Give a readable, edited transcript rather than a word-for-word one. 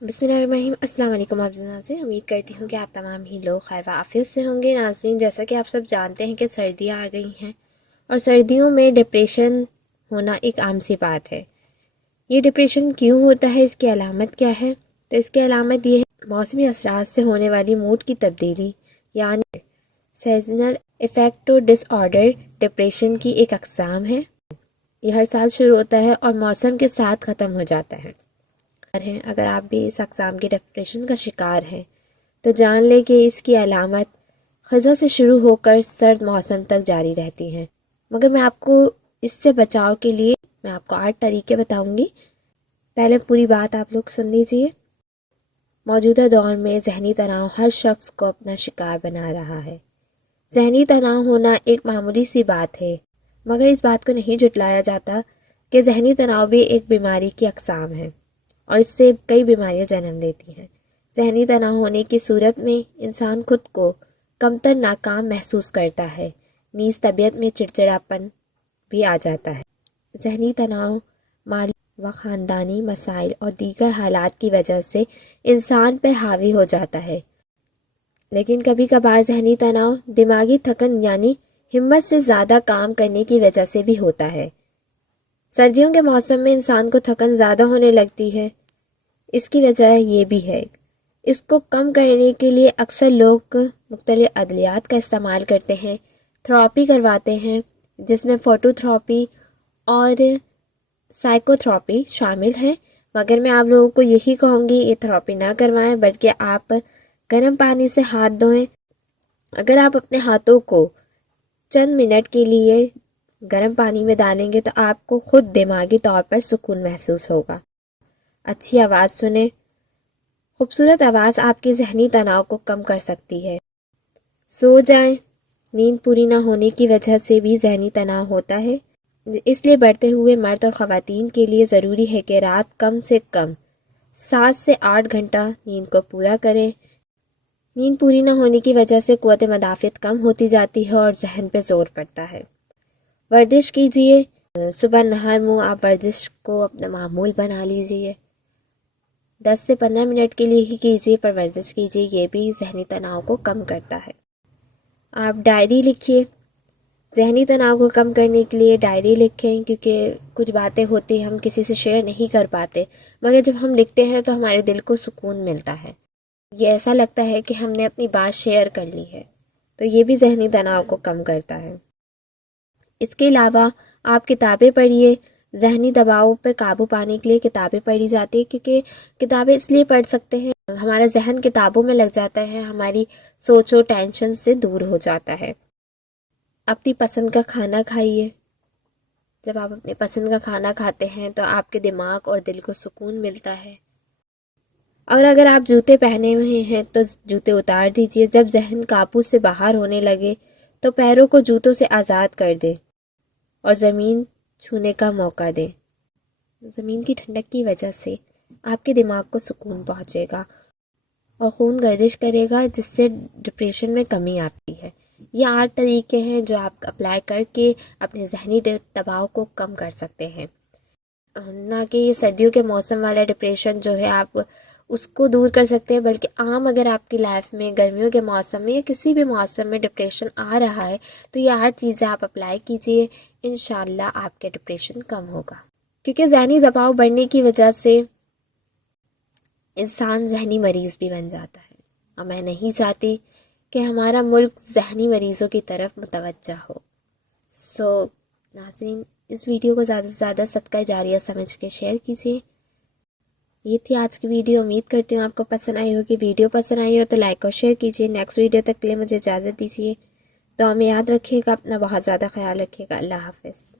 بسم اللہ الرحمن الرحیم۔ السلام علیکم معزز ناظرین، امید کرتی ہوں کہ آپ تمام ہی لوگ خیر و عافیت سے ہوں گے۔ ناظرین، جیسا کہ آپ سب جانتے ہیں کہ سردیاں آ گئی ہیں اور سردیوں میں ڈپریشن ہونا ایک عام سی بات ہے۔ یہ ڈپریشن کیوں ہوتا ہے، اس کی علامت کیا ہے؟ تو اس کی علامت یہ ہے موسمی اثرات سے ہونے والی موڈ کی تبدیلی، یعنی سیزنل افیکٹو ڈس آرڈر ڈپریشن کی ایک اقسام ہے۔ یہ ہر سال شروع ہوتا ہے اور موسم کے ساتھ ختم ہو جاتا ہے۔ اگر آپ بھی اس اقسام کی ڈپریشن کا شکار ہیں تو جان لیں کہ اس کی علامت خزاں سے شروع ہو کر سرد موسم تک جاری رہتی ہیں، مگر میں آپ کو اس سے بچاؤ کے لیے میں آپ کو 8 طریقے بتاؤں گی۔ پہلے پوری بات آپ لوگ سن لیجئے۔ موجودہ دور میں ذہنی تناؤ ہر شخص کو اپنا شکار بنا رہا ہے۔ ذہنی تناؤ ہونا ایک معمولی سی بات ہے، مگر اس بات کو نہیں جھٹلایا جاتا کہ ذہنی تناؤ بھی ایک بیماری کی اقسام ہے اور اس سے کئی بیماریاں جنم لیتی ہیں۔ ذہنی تناؤ ہونے کی صورت میں انسان خود کو کمتر ناکام محسوس کرتا ہے، نیز طبیعت میں چڑچڑاپن بھی آ جاتا ہے۔ ذہنی تناؤ مالی و خاندانی مسائل اور دیگر حالات کی وجہ سے انسان پہ حاوی ہو جاتا ہے، لیکن کبھی کبھار ذہنی تناؤ دماغی تھکن یعنی ہمت سے زیادہ کام کرنے کی وجہ سے بھی ہوتا ہے۔ سردیوں کے موسم میں انسان کو تھکن زیادہ ہونے لگتی ہے، اس کی وجہ یہ بھی ہے۔ اس کو کم کرنے کے لیے اکثر لوگ مختلف ادویات کا استعمال کرتے ہیں، تھراپی کرواتے ہیں جس میں فوٹو تھراپی اور سائیکو تھراپی شامل ہے، مگر میں آپ لوگوں کو یہی کہوں گی یہ تھراپی نہ کروائیں، بلکہ آپ گرم پانی سے ہاتھ دھوئیں۔ اگر آپ اپنے ہاتھوں کو چند منٹ کے لیے گرم پانی میں ڈالیں گے تو آپ کو خود دماغی طور پر سکون محسوس ہوگا۔ اچھی آواز سنیں۔ خوبصورت آواز آپ کے ذہنی تناؤ کو کم کر سکتی ہے۔ سو جائیں۔ نیند پوری نہ ہونے کی وجہ سے بھی ذہنی تناؤ ہوتا ہے، اس لیے بڑھتے ہوئے مرد اور خواتین کے لیے ضروری ہے کہ رات کم سے کم 7 سے 8 گھنٹہ نیند کو پورا کریں۔ نیند پوری نہ ہونے کی وجہ سے قوت مدافعت کم ہوتی جاتی ہے اور ذہن پہ زور پڑتا ہے۔ ورزش کیجیے۔ صبح نہار منہ آپ ورزش کو اپنا معمول بنا لیجیے۔ 10 سے 15 منٹ کے لیے ہی کیجیے پر ورزش کیجیے، یہ بھی ذہنی تناؤ کو کم کرتا ہے۔ آپ ڈائری لکھیے۔ ذہنی تناؤ کو کم کرنے کے لیے ڈائری لکھیں، کیونکہ کچھ باتیں ہوتی ہیں ہم کسی سے شیئر نہیں کر پاتے، مگر جب ہم لکھتے ہیں تو ہمارے دل کو سکون ملتا ہے، یہ ایسا لگتا ہے کہ ہم نے اپنی بات شیئر کر لی ہے، تو یہ بھی ذہنی تناؤ کو کم کرتا ہے۔ اس کے علاوہ آپ کتابیں پڑھیے۔ ذہنی دباؤ پر قابو پانے کے لیے کتابیں پڑھی جاتی ہیں، کیونکہ کتابیں اس لیے پڑھ سکتے ہیں ہمارا ذہن کتابوں میں لگ جاتا ہے، ہماری سوچ و ٹینشن سے دور ہو جاتا ہے۔ اپنی پسند کا کھانا کھائیے۔ جب آپ اپنی پسند کا کھانا کھاتے ہیں تو آپ کے دماغ اور دل کو سکون ملتا ہے۔ اور اگر آپ جوتے پہنے ہوئے ہیں تو جوتے اتار دیجیے۔ جب ذہن قابو سے باہر ہونے لگے تو پیروں کو جوتوں سے آزاد کر دیں اور زمین چھونے کا موقع دیں۔ زمین کی ٹھنڈک کی وجہ سے آپ کے دماغ کو سکون پہنچے گا اور خون گردش کرے گا، جس سے ڈپریشن میں کمی آتی ہے۔ یہ 8 طریقے ہیں جو آپ اپلائی کر کے اپنے ذہنی دباؤ کو کم کر سکتے ہیں۔ نہ کہ یہ سردیوں کے موسم والا ڈپریشن جو ہے آپ اس کو دور کر سکتے ہیں، بلکہ عام اگر آپ کی لائف میں گرمیوں کے موسم میں یا کسی بھی موسم میں ڈپریشن آ رہا ہے تو یہ 8 چیزیں آپ اپلائی کیجئے، انشاءاللہ آپ کے ڈپریشن کم ہوگا۔ کیونکہ ذہنی دباؤ بڑھنے کی وجہ سے انسان ذہنی مریض بھی بن جاتا ہے، اور میں نہیں چاہتی کہ ہمارا ملک ذہنی مریضوں کی طرف متوجہ ہو۔ ناظرین، اس ویڈیو کو زیادہ سے زیادہ صدقہ جاریہ سمجھ کے شیئر کیجیے۔ یہ تھی آج کی ویڈیو، امید کرتی ہوں آپ کو پسند آئی ہوگی۔ ویڈیو پسند آئی ہو تو لائک اور شیئر کیجیے۔ نیکسٹ ویڈیو تک کے لیے مجھے اجازت دیجیے۔ دعا میں یاد رکھیے گا، اپنا بہت زیادہ خیال رکھیے گا۔ اللہ حافظ۔